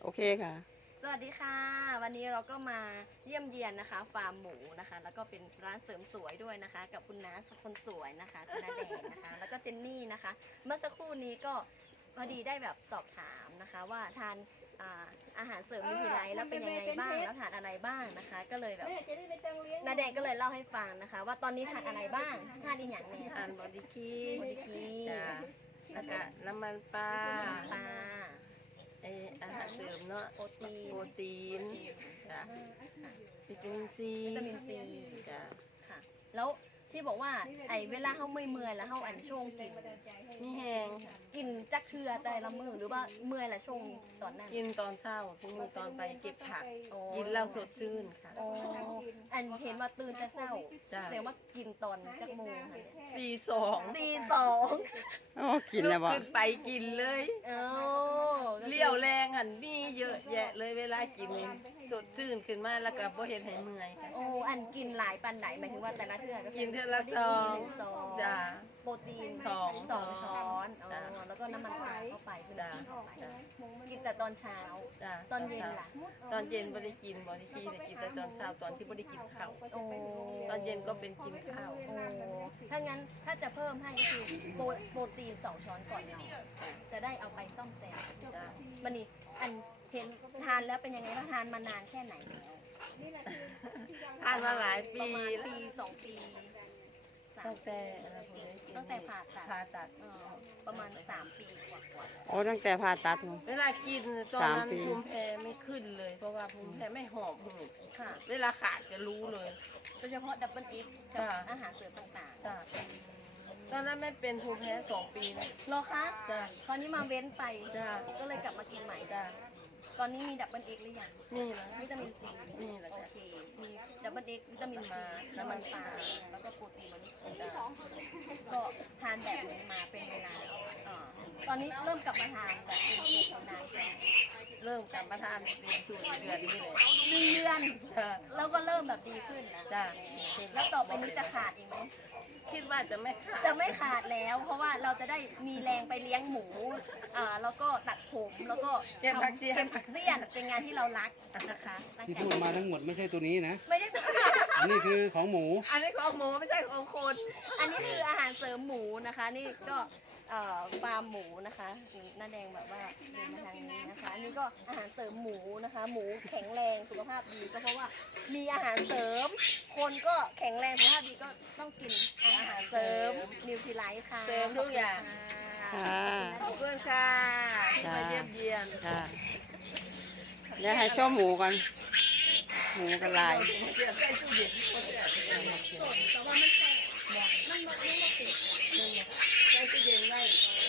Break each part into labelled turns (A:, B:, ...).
A: โอเคค่ะ
B: สวัสดีค่ะวันนี้เราก็มาเยี่ยมเยียนนะคะฟาร์มหมูนะคะแล้วก็เป็นร้านเสริมสวยด้วยนะคะกับคุณน้าคนสวยนะคะคุณน้าแดงนะคะแล้วก็เจนนี่นะคะเมื่อสักครู่นี้ก็พอดีได้แบบสอบถามนะคะว่าทานอาหารเสริมนิวทรีไลท์แล้วเป็นยังไงบ้างแล้วทานอะไรบ้างนะคะก็เลยแบบน้าแดงก็เลยเล่าให้ฟังนะคะว่าตอนนี้ทานอะไรบ้างทานอีหยังเนี่ย
A: ทานบอดี้คี
B: บอดี้คี
A: จ้าแล้วก็น้ำมันปลา
B: ปลา
A: อาหารเสริมเนาะ
B: โปรตีน
A: โปรตีนจ้าวิตามินซี
B: วิตามินซี
A: จ้า
B: ค่ะแล้วที่บอกว่าไอ้เวลาเขาเมื่อยๆแล้วเขาอันช่วงกิน
A: มีแหงค่ะ
B: กินจักเทือแต่ละมือหรือว่าเมื่อยละช่วงตอนนั้น
A: กินตอนเช้าพรุ่งนี้ตอนไปเก็บผัก
B: โอ้
A: กินแล้วสดชื่นค่ะ
B: โอ้อันเห็นว่าตื่นแต่เช้า
A: จ้ะ
B: แสดงว่ากินตอนจักโมงค่ะเนี่ย
A: ตีสอง
B: ตีสอง
C: โอ้กินแล้วบ่
A: ขึ้นไปกินเลย
B: โอ้
A: เลี้ยวแรงหันมีเยอะแยะเลยเวลากินนี่สดชื่นขึ้นมาแล้วก็บ่เห็นให้เมื่อยค่ะ
B: โอ้อันกินหลายปันไหนหมายถึงว่าแต่ละเทือก็คื
A: กินเทื่อละซอง
B: หนึ่ซอง
A: จ้า
B: โปรตีน
A: สอง
B: ช้อนอ๋อ
A: จ้ะ
B: แล้วก็น้ำมันปลาเข้าไปคือ
A: จ้า
B: เข้าไป
A: จ้า
B: กินแต่ตอนเช้า
A: จ้า
B: ตอนเย็นล่ะ
A: ตอนเย็นบ่ได้กินบ่ได้กินแต่กินแต่ตอนเช้าตอนที่บ่ได้กินข้าว
B: โอ้
A: ตอนเย็นก็เป็นกินข้าว
B: โอ้ถ้างั้นถ้าจะเพิ่มให้ก็คือโปรตีน2 ช้อนก่อนนอนจะได้เอาไปซ่อมแซม
A: จ้า
B: มันนี่อันเห็นทานแล้วเป็นยังไงบ้างทานมานานแค่ไหนแล้ว
A: ทานมาหลายปี
B: ประมาณ
A: แล้ว
B: ปี2 ปีสาม
A: ตั้งแต่อะไรพวกนี้
B: ตั้งแต่ผ่าตัด
A: ผ่าตัด
B: ประมาณ3 ปีกว่า
C: โอ้ตั้งแต่ผ่าตัด
A: เวลากินตอนนั้น
C: 3 ปี
A: ภูมิแพ้ไม่ขึ้นเลย เพราะว่าภูมิแพ้ไม่หอบหืด
B: ๆค่ะ
A: เวลาขาดจะรู้เลย
B: โดยเฉพาะดับเบิลเอ็กกับ
A: จ้ะ
B: อาหารเสริมต่างๆ
A: จ้าตอนนั้นไม่เป็นภูมิแพ้2 ปีนะ
B: เหรอคะ
A: จ้า
B: ตอนนี้มาเว้นไป
A: จ้ะ
B: ก็เลยกลับมากินใหม่
A: จ้า
B: ตอนนี้มีดับเบิลเอ็กหรือยัง
A: มีแล้ว
B: วิตามินซี
A: มีแล้ว
B: โอ
A: จ้ะ
B: เค มีดับเบิลเอ็กวิตามินซีน้ำมันปลาแล้วก็โปรตีนบริสุทธิ์
A: จ้า
B: ก็ทานแบบนี้มาเป็นเวลาตอนนี้เริ่มกลับมาทานแบบเป็นสูตรนานแค่ไหน
A: เริ่มกลับมาทานเป็นสูตรเดือนนี้เลย
B: 1 เดือน
A: จ้า
B: แล้วก็เริ่มแบบดีขึ้นนะ
A: จ้า
B: แล้วต่อไปนี้จะขาดอีกไหม
A: คิดว่าจะไม่ขาด
B: จะไม่ขาดแล้ว เพราะว่าเราจะได้มีแรงไปเลี้ยงหมูแล้วก็ตัดผมแล้วก็
A: เก็บผักเสี้ยน
B: เก็บผักเสี้ยนเป็นงานที่เรารักนะคะตั้ง
D: ที่
B: ใจ
D: พูดมาทั้งหมดไม่ใช่ตัวนี้นะ
B: ไม่ได้
D: อันนี้คือของหมู
A: อันนี้ของหมูไม่ใช่ของคน
B: อันนี้คืออาหารเสริมหมูนะคะ นี่ก็ฟาร์มหมูนะคะหน้าแดงแบบว่าเดินมาทางนี้นะคะ อันนี้ก็อาหารเสริมหมูนะคะ หมูแข็งแรงสุขภาพดีก็เพราะว่ามีอาหารเสริม คนก็แข็งแรงสุขภาพดีก็ต้องกินอาหารเสริมนิวทรีไลท์ค่ะ
A: เสริมทุกอย่าง
C: ค่ะ
A: ขอบคุณค่ะที่มาเยี่ยมเยียน
C: ค่ะเดี๋ยวให้ชมหมูก่อนหมูกันลาย
A: เสียบใส่ตู้เย็น
B: แต่ว่ามันแซ่บมันลดไม่ลดติด
A: ใส่ตู้เย็นได้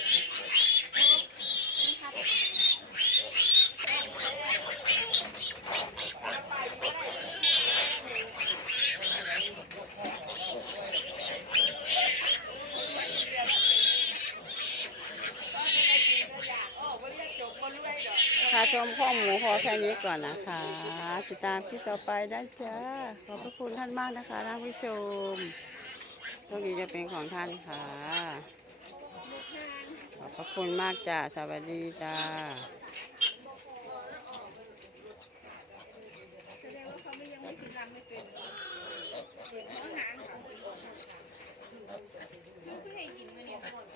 C: ค่ะชมข้อหมูพอแค่นี้ก่อนนะคะติดตามคลิปต่อไปได้จ้าขอบพระคุณท่านมากนะคะท่านผู้ชมตรงนี้จะเป็นของท่านค่ะขอบพระคุณมากจ้าสวัสดีจ้า